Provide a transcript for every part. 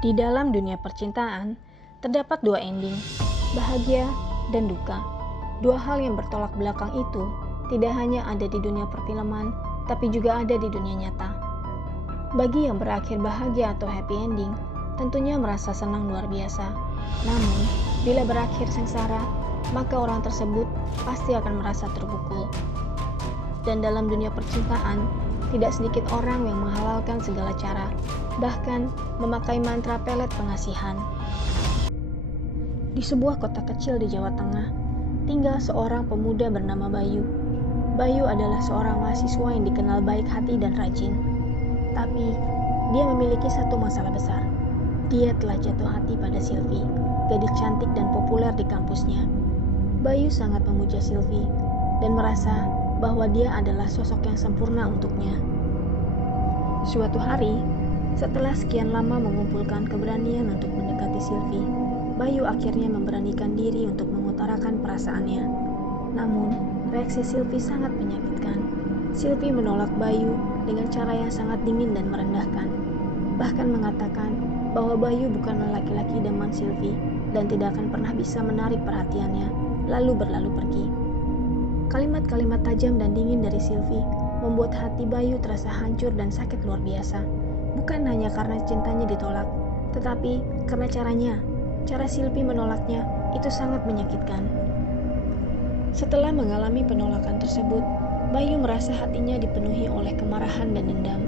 Di dalam dunia percintaan, terdapat dua ending, bahagia dan duka. Dua hal yang bertolak belakang itu tidak hanya ada di dunia perfilman, tapi juga ada di dunia nyata. Bagi yang berakhir bahagia atau happy ending, tentunya merasa senang luar biasa. Namun, bila berakhir sengsara, maka orang tersebut pasti akan merasa terpukul. Dan dalam dunia percintaan, tidak sedikit orang yang menghalalkan segala cara, bahkan memakai mantra pelet pengasihan. Di sebuah kota kecil di Jawa Tengah, tinggal seorang pemuda bernama Bayu. Bayu adalah seorang mahasiswa yang dikenal baik hati dan rajin. Tapi, dia memiliki satu masalah besar. Dia telah jatuh hati pada Sylvie, gadis cantik dan populer di kampusnya. Bayu sangat memuja Sylvie dan merasa bahwa dia adalah sosok yang sempurna untuknya. Suatu hari, setelah sekian lama mengumpulkan keberanian untuk mendekati Sylvie, Bayu akhirnya memberanikan diri untuk mengutarakan perasaannya. Namun, reaksi Sylvie sangat menyakitkan. Sylvie menolak Bayu dengan cara yang sangat dingin dan merendahkan. Bahkan mengatakan bahwa Bayu bukanlah laki-laki idaman Sylvie dan tidak akan pernah bisa menarik perhatiannya, lalu berlalu pergi. Kalimat-kalimat tajam dan dingin dari Sylvie membuat hati Bayu terasa hancur dan sakit luar biasa. Bukan hanya karena cintanya ditolak, tetapi karena cara Sylvie menolaknya itu sangat menyakitkan. Setelah mengalami penolakan tersebut, Bayu merasa hatinya dipenuhi oleh kemarahan dan dendam.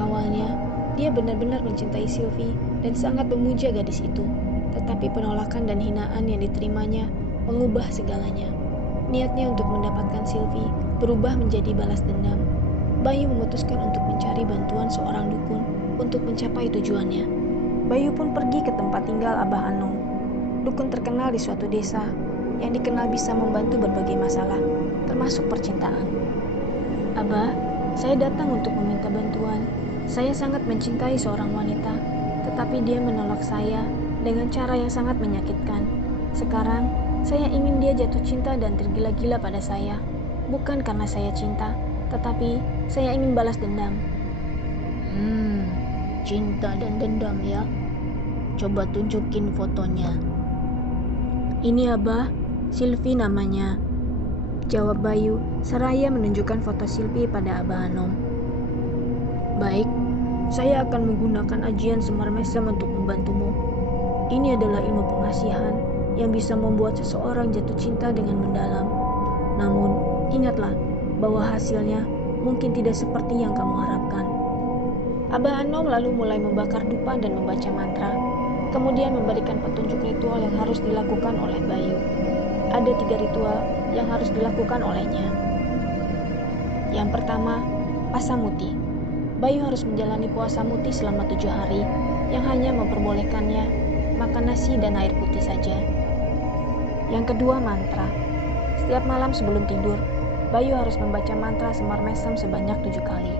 Awalnya, dia benar-benar mencintai Sylvie dan sangat memuja gadis itu, tetapi penolakan dan hinaan yang diterimanya mengubah segalanya. Niatnya untuk mendapatkan Sylvie berubah menjadi balas dendam. Bayu memutuskan untuk mencari bantuan seorang dukun untuk mencapai tujuannya. Bayu pun pergi ke tempat tinggal Abah Anom, dukun terkenal di suatu desa yang dikenal bisa membantu berbagai masalah, termasuk percintaan. Abah, saya datang untuk meminta bantuan. Saya sangat mencintai seorang wanita, tetapi dia menolak saya dengan cara yang sangat menyakitkan. Sekarang, saya ingin dia jatuh cinta dan tergila-gila pada saya. Bukan karena saya cinta, tetapi saya ingin balas dendam. Cinta dan dendam ya. Coba tunjukin fotonya. Ini Abah, Sylvie namanya, jawab Bayu seraya menunjukkan foto Sylvie pada Abah Anom. Baik, saya akan menggunakan ajian Semar Mesem untuk membantumu. Ini adalah ilmu pengasihan yang bisa membuat seseorang jatuh cinta dengan mendalam. Namun, ingatlah bahwa hasilnya mungkin tidak seperti yang kamu harapkan. Abah Anom lalu mulai membakar dupa dan membaca mantra, kemudian memberikan petunjuk ritual yang harus dilakukan oleh Bayu. Ada 3 ritual yang harus dilakukan olehnya. Yang pertama, Pasamuti. Bayu harus menjalani puasa muti selama 7 hari, yang hanya memperbolehkannya makan nasi dan air putih saja. Yang kedua, mantra. Setiap malam sebelum tidur, Bayu harus membaca mantra Semar Mesem sebanyak 7 kali.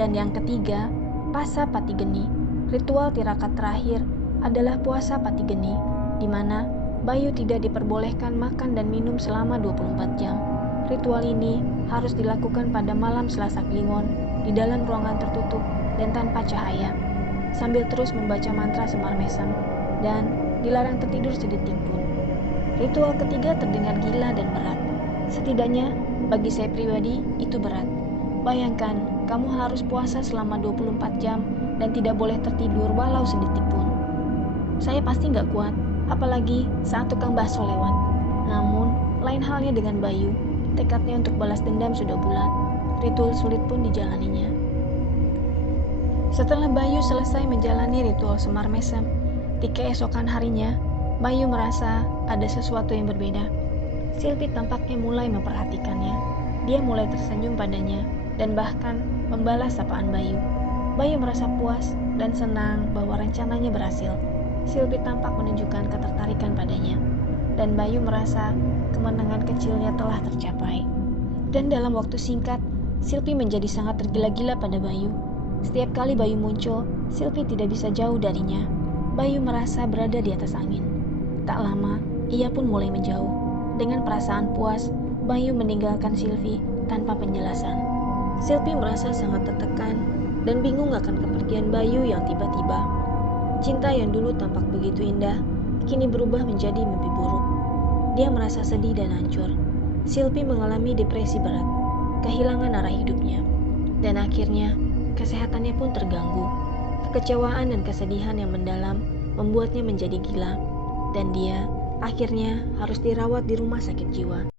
Dan yang ketiga, Pasa Patigeni. Ritual tirakat terakhir adalah puasa Patigeni, di mana Bayu tidak diperbolehkan makan dan minum selama 24 jam. Ritual ini harus dilakukan pada malam Selasa Kliwon di dalam ruangan tertutup dan tanpa cahaya, sambil terus membaca mantra Semar Mesem, dan dilarang tertidur sedetik pun. Ritual ketiga terdengar gila dan berat. Setidaknya, bagi saya pribadi, itu berat. Bayangkan, kamu harus puasa selama 24 jam dan tidak boleh tertidur walau sedetik pun. Saya pasti gak kuat, apalagi saat tukang bakso lewat. Namun, lain halnya dengan Bayu. Tekadnya untuk balas dendam sudah bulat. Ritual sulit pun dijalaninya. Setelah Bayu selesai menjalani ritual Semar Mesem, di keesokan harinya, Bayu merasa ada sesuatu yang berbeda. Sylvie tampaknya mulai memperhatikannya. Dia mulai tersenyum padanya dan bahkan membalas sapaan Bayu. Bayu merasa puas dan senang bahwa rencananya berhasil. Sylvie tampak menunjukkan ketertarikan padanya, dan Bayu merasa kemenangan kecilnya telah tercapai. Dan dalam waktu singkat, Sylvie menjadi sangat tergila-gila pada Bayu. Setiap kali Bayu muncul, Sylvie tidak bisa jauh darinya. Bayu merasa berada di atas angin. Tak lama, ia pun mulai menjauh. Dengan perasaan puas, Bayu meninggalkan Sylvie tanpa penjelasan. Sylvie merasa sangat tertekan dan bingung akan kepergian Bayu yang tiba-tiba. Cinta yang dulu tampak begitu indah, kini berubah menjadi mimpi buruk. Dia merasa sedih dan hancur. Sylvie mengalami depresi berat, kehilangan arah hidupnya, dan akhirnya kesehatannya pun terganggu. Kekecewaan dan kesedihan yang mendalam membuatnya menjadi gila, dan dia akhirnya harus dirawat di rumah sakit jiwa.